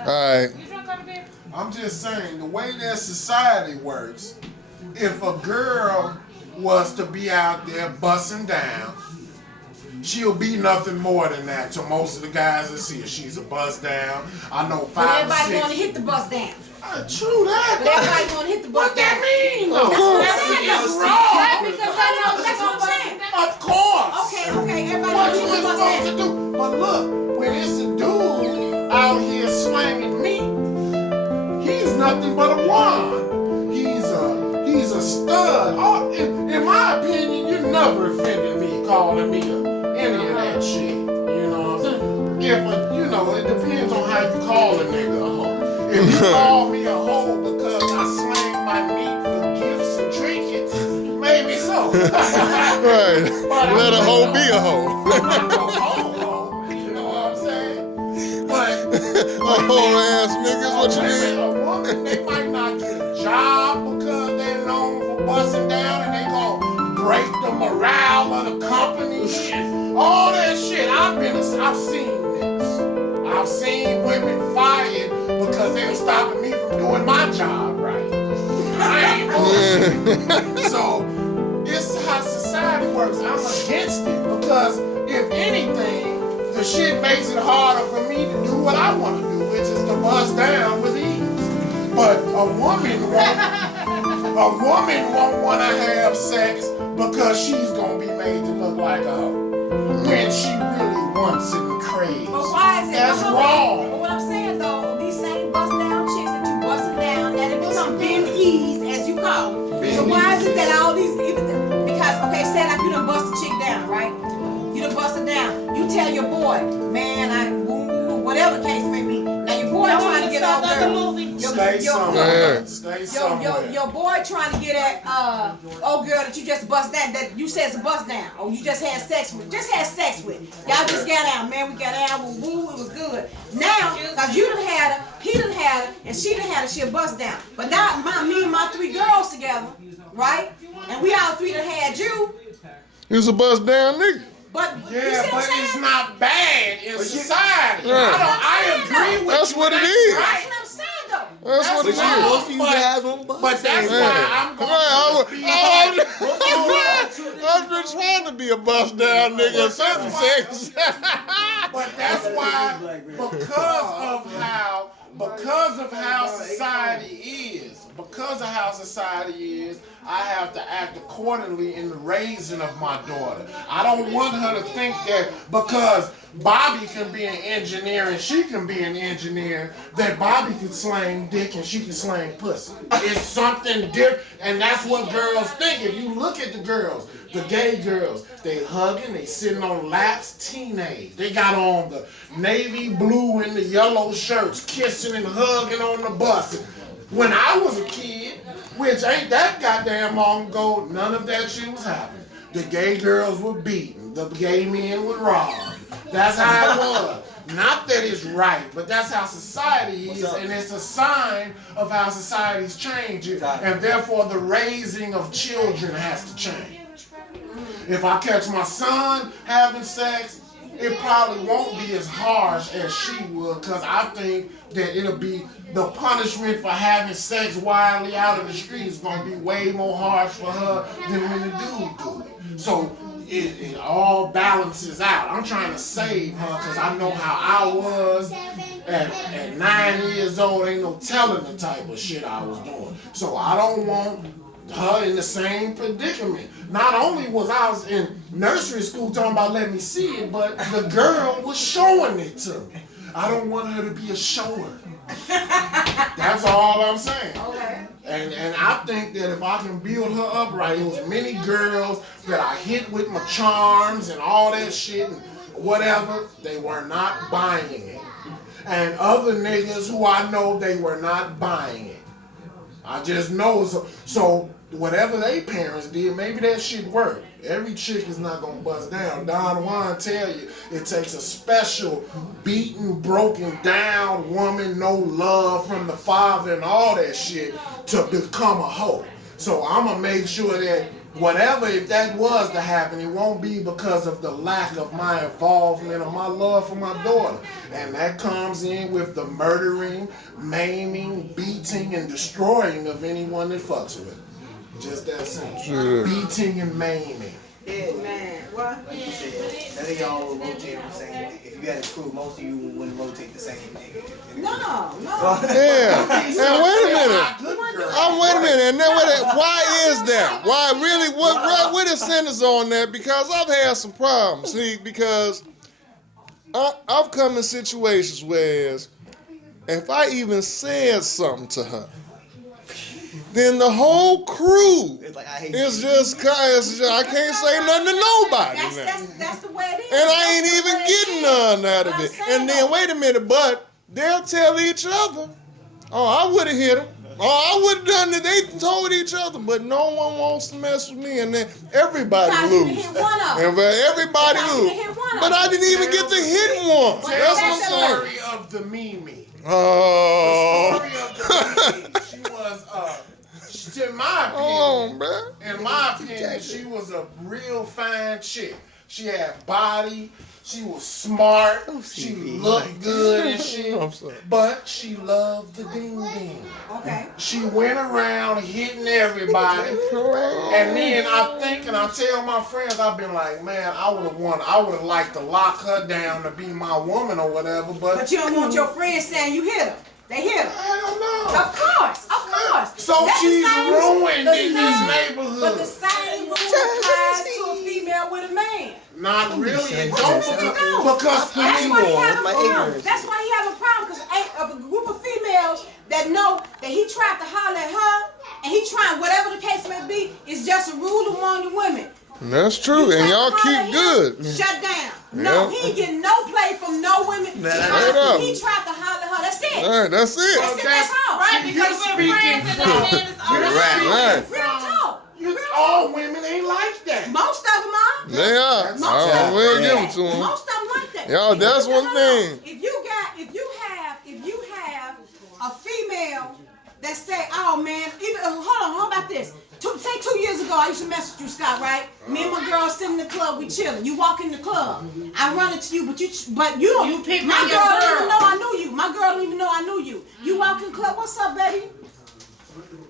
Alright. I'm just saying, the way that society works, if a girl was to be out there busting down, she'll be nothing more than that to most of the guys that see her. She's a bust down. I know 5 but or everybody 6. want to hit the bus down. True that. But everybody want to hit the bus What down. that mean? Of course. That's wrong. Because I know that's what I'm saying. Of course. Okay, everybody What want to you hit the bus supposed to down. do? But look, when it's a dude out here slanging meat, he's nothing but a wand. He's a stud. Oh, in my opinion, you never offended me calling me any of that shit. You know what I'm saying? It depends on how you call a nigga a hoe. If you call me a hoe because I slang my meat for gifts and trinkets, maybe so. Right. Let a hoe be a hoe. I'm not no hoe, you know what I'm saying? But Whole ass niggas, what you mean? a woman, they might not get a job because they're known for busting down and they gonna break the morale of the company and all that shit. I've seen this. I've seen women fired because they were stopping me from doing my job right. I ain't bullshit. So it's how society works. I'm against it because if anything, the shit makes it harder for me to do what I want to do, which is to bust down with ease. But a woman won't want to have sex because she's gonna be made to look like a hoe when she really wants it and craves. But why is it? That's But wrong. what I'm saying though, these same bust down chicks that you busting down, that it become bend ease as you call it. So why is it that all these because say like you done bust a chick down, right? You done bust it down. You tell your boy, man, whatever the case may be. Now your boy trying to get on girl. Stay somewhere. Stay somewhere. Your boy trying to get at old girl that you just bust down, that you said is a bust down, or you just had sex with. Y'all just got out, man. We got out, woo, it was good. Now, cause you done had her, he done had her, and she done had her, she a bust down. But now me and my 3 girls together, right? And we all 3 done had you. You was a bust down nigga. But yeah, but it's not bad in society. Yeah. I agree with That's you. what it is. That's what I'm saying though. That's what it is. Most of you guys won't bust. But that's why I'm going I've been trying to be a bust down nigga since sex. But that's why, because of how society is, I have to act accordingly in the raising of my daughter. I don't want her to think that because Bobby can be an engineer and she can be an engineer, that Bobby can slang dick and she can slang pussy. It's something different, and that's what girls think. If you look at the girls, the gay girls, they hugging, they sitting on laps, teenage. They got on the navy blue and the yellow shirts, kissing and hugging on the bus. When I was a kid, which ain't that goddamn long ago, none of that shit was happening. The gay girls were beaten, the gay men were robbed. That's how it was. Not that it's right, but that's how society is, and it's a sign of how society's changing, and therefore the raising of children has to change. If I catch my son having sex, it probably won't be as harsh as she would, because I think that it'll be the punishment for having sex wildly out in the street is going to be way more harsh for her than when the dude do it. So it all balances out. I'm trying to save her because I know how I was at 9 years old. Ain't no telling the type of shit I was doing. So I don't want her in the same predicament. Not only was I in nursery school talking about let me see it, but the girl was showing it to me. I don't want her to be a shower. That's all I'm saying. Okay. And I think that if I can build her up right, it was many girls that I hit with my charms and all that shit and whatever, they were not buying it. And other niggas who I know, they were not buying it. I just know. So whatever they parents did, maybe that shit worked. Every chick is not gonna bust down. Don Juan tell you it takes a special beaten, broken down woman, no love from the father and all that shit to become a hoe. So I'm gonna make sure that whatever, if that was to happen, it won't be because of the lack of my involvement or my love for my daughter. And that comes in with the murdering, maiming, beating, and destroying of anyone that fucks with it. Just that simple. Sure. Beating and maiming. Yeah, man. What? Like you said, none of y'all will rotate the same nigga. If you had a crew, most of you wouldn't rotate the same nigga. No. Yeah. And wait a minute. Wait a minute. And then why is that? Why really? What is sentence on that? Because I've had some problems. See, because I've come in situations where if I even said something to her, then the whole crew It's like, I hate is you. I can't say nothing to nobody now. That's the way it is. And I ain't even getting none out of it. And then wait a minute, but they'll tell each other, oh, I would have hit him. Oh, I would have done it. They told each other, but no one wants to mess with me. And then everybody Because you loses. hit one of them. And everybody Because you loses. hit one of But them. I didn't even get to hit one. Tell That's the what I'm saying. story of the Mimi. Oh. The story of the Mimi. She was, in my opinion, man. in my opinion, she was a real fine chick. She had body. She was smart. She looked good and shit. I'm sorry. But she loved the ding ding. Okay. She went around hitting everybody. And then I tell my friends, I've been like, man, I would have liked to lock her down to be my woman or whatever. But you don't want your friends saying you hit them. They hit them. I don't know. Of course. So That's the she's same- ruined the in same- this neighborhood. But the same rule applies to a female with a man. Not really. It What don't you mean because, no? because That's why he have a my problem. ignorance. That's why he have a problem, because of a group of females that know that he tried to holler at her, and he trying, whatever the case may be, it's just a rule among the women. That's true. And y'all keep good. Shut down. No, he ain't getting no play from no women. Straight up. He tried to holler at her. That's it. All right, that's it. That's all. Right, because we're friends and the man is already Right. Real talk. all women ain't like that. Most of them are. They are. Most I of will them give like them to that. them. Most of them like that. Yo, that's one thing. If you have a female that say, oh man, hold on, how about this? Say 2 years ago, I used to mess with you, Scott, right? Me and my girl sitting in the club, we chilling. You walk in the club, I run into you, but you don't. You pick my on girl your don't even girl. know I knew you. My girl don't even know I knew you. You walk in the club, what's up, baby?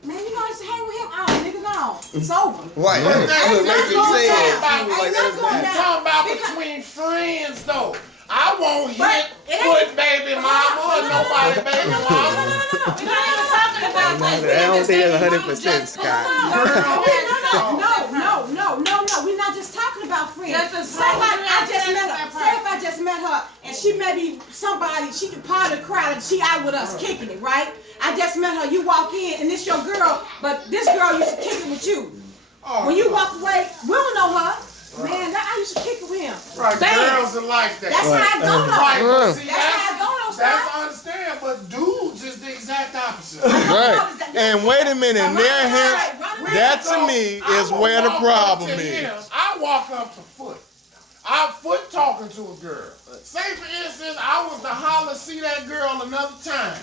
Man, you know I used to hang with him. Oh, nigga, no, it's over. Right. But That's that's what not Rachel going said. down. She was like, Ain't that's not going bad. down. Talking about Because- between friends though. I won't But hit it ain't- foot baby mama or nobody baby No, mama. no, no, no, no. We're not even talking about this. I don't think that's 100%, Scott. No. We're not just talking about friends. Just as Say like long I as just you're met not her. that Say if I just met her and she may be somebody, she could part of the crowd and she out with us kicking it, right? I just met her, you walk in and it's your girl, but this girl used to kick it with you. When you walk away, we don't know her. Man, I used to kick it with him. Right, Bam. girls are like that. That's how I go though. Right, but see, That's how I go though, that's Scott. I understand, but dudes is the exact opposite. Right. And wait a minute, Run their around, hands, run around. that to me is where the problem is. I walk up to Foot. I Foot talking to a girl. Say for instance, I was to holler, see that girl another time.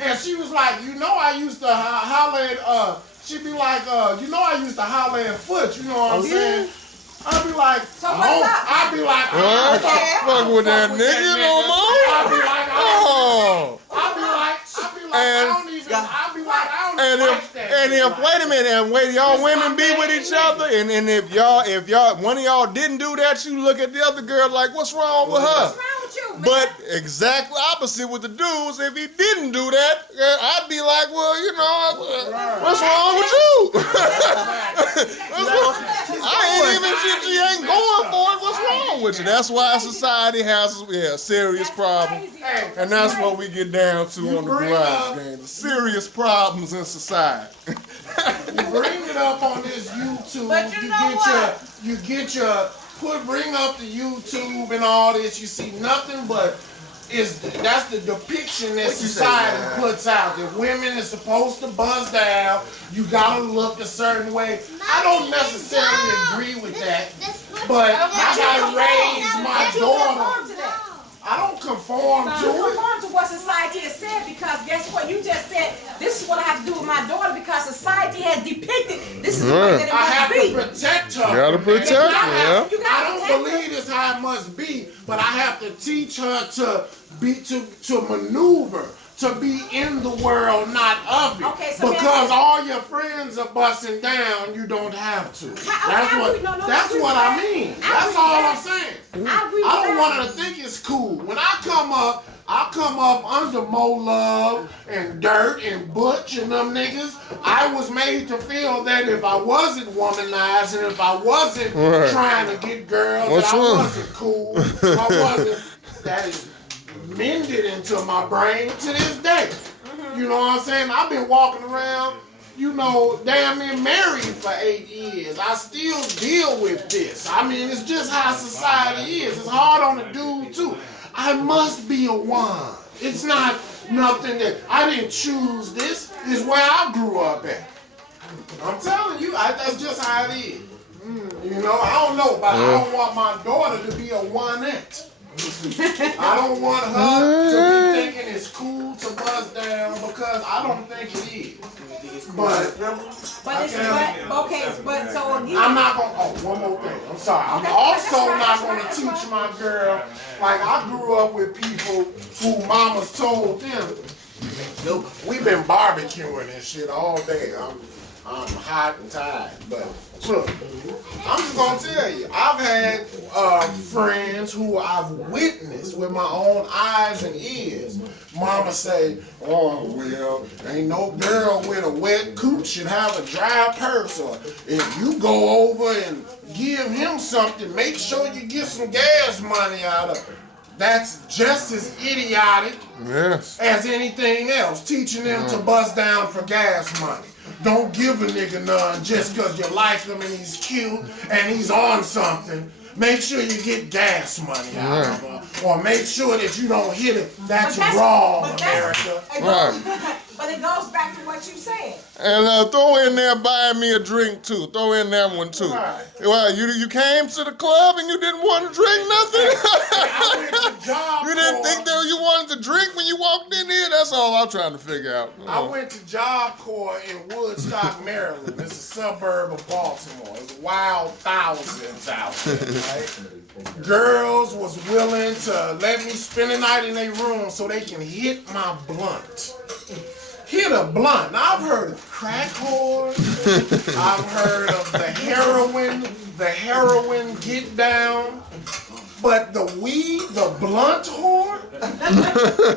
And she was like, you know I used to holler at, she'd be like, you know I used to holler at Foot, you know what I'm saying? I'd be like, So what's up? I'd be like, Well, Okay. fuck with that nigga no more. I'd be like, Oh. I don't like that. And if wait a minute, and wait, y'all women be with each other, and if y'all one of y'all didn't do that, you look at the other girl like, what's wrong with her? What's wrong with you, man? But exactly opposite with the dudes. If he didn't do that, I'd be like, well, you know, what's wrong with you? I ain't even she ain't going for it. What's wrong with you? That's why society has a serious problem. And that's what we get down to on the garage game. The serious problems in society. Bring it up on this YouTube. But you know what? Bring up the YouTube and all this. You see nothing but that's the depiction that society puts out. That women is supposed to buzz down. You gotta look a certain way. I don't necessarily agree with that, but I gotta raise my daughter. I don't conform to You it. conform to what's society has said, because guess what? You just said, this is what I have to do with my daughter because society has depicted this is the way that it I have must to be. protect her. You gotta protect her, yeah. You I gotta don't protect her. believe this how it must be, but I have to teach her to maneuver, to be in the world, not of it. Okay, so because all your friends are busting down, you don't have to. That's what I mean. That's all I'm saying. I don't want her to think it's cool. When I come up under Mo Love and Dirt and Butch and them niggas. I was made to feel that if I wasn't womanized and if I wasn't trying to get girls, that I wasn't cool. I wasn't. That is mended into my brain to this day. You know what I'm saying? I've been walking around, damn near married for 8 years. I still deal with this. I mean, it's just how society is. It's hard on the dude too. I must be a one. It's not nothing that I didn't choose. This is where I grew up at. I'm telling you, that's just how it is. I don't know, but I don't want my daughter to be a one-ette. I don't want her to be thinking it's cool to buzz down because I don't think it is. But so again, I'm not gonna. Oh, one more thing. I'm sorry. I'm also not gonna teach my girl. Like I grew up with people who mamas told them, we've been barbecuing and shit all day. I'm hot and tired, but look, I'm just gonna tell you, I've had friends who I've witnessed with my own eyes and ears. Mama say, oh, well, ain't no girl with a wet cooch should have a dry purse, or if you go over and give him something, make sure you get some gas money out of it. That's just as idiotic as anything else, teaching them to bust down for gas money. Don't give a nigga none just because you like him and he's cute and he's on something. Make sure you get gas money out of her. Or make sure that you don't hit it. That's wrong, America. But it goes back to what you said. And throw in there buying me a drink too. Throw in that one too. Well, you came to the club and you didn't want to drink nothing? I went to Job You didn't think that you wanted to drink when you walked in here? That's all I'm trying to figure out. I went to Job Corps in Woodstock, Maryland. It's a suburb of Baltimore. It's wild thousands out there, right? Girls was willing to let me spend the night in their room so they can hit my blunt. Hit a blunt. Now, I've heard of crack whores. I've heard of the heroin get down. But the blunt whore?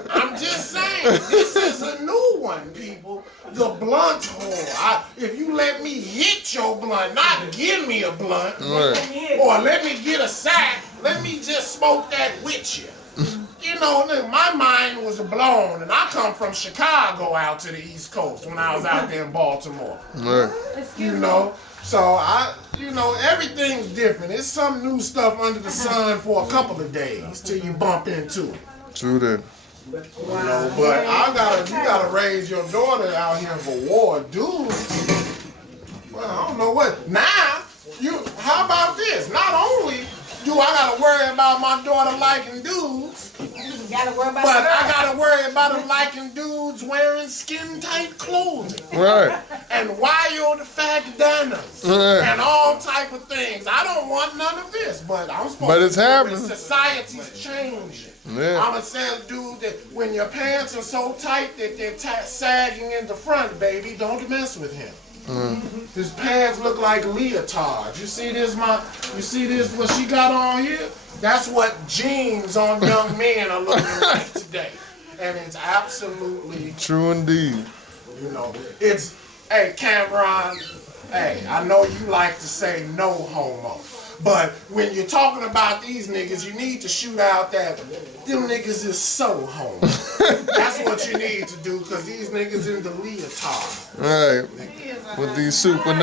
I'm just saying, this is a new one, people. The blunt whore. If you let me hit your blunt, not give me a blunt, or let me get a sack, let me just smoke that with you. My mind was blown, and I come from Chicago out to the East Coast when I was out there in Baltimore. So everything's different. It's some new stuff under the sun for a couple of days till you bump into it. True that. But you gotta raise your daughter out here for war, dudes. Well, I don't know what. Now, how about this? Not only do I gotta worry about my daughter liking dudes, but I gotta worry about them liking dudes wearing skin-tight clothing. Right. And wild bandanas. And all type of things. I don't want none of this, but I'm supposed But it's to happening. Society's changing. Yeah. I'm going to tell dude that when your pants are so tight that they're sagging in the front, baby, don't mess with him. His pants look like leotards. You see this, what she got on here? That's what jeans on young men are looking like today. And it's absolutely true indeed. Hey, Cameron, I know you like to say no homo. But when you're talking about these niggas, you need to shoot out that them niggas is so homo. That's what you need to do, because these niggas in the leotard. Right. With these super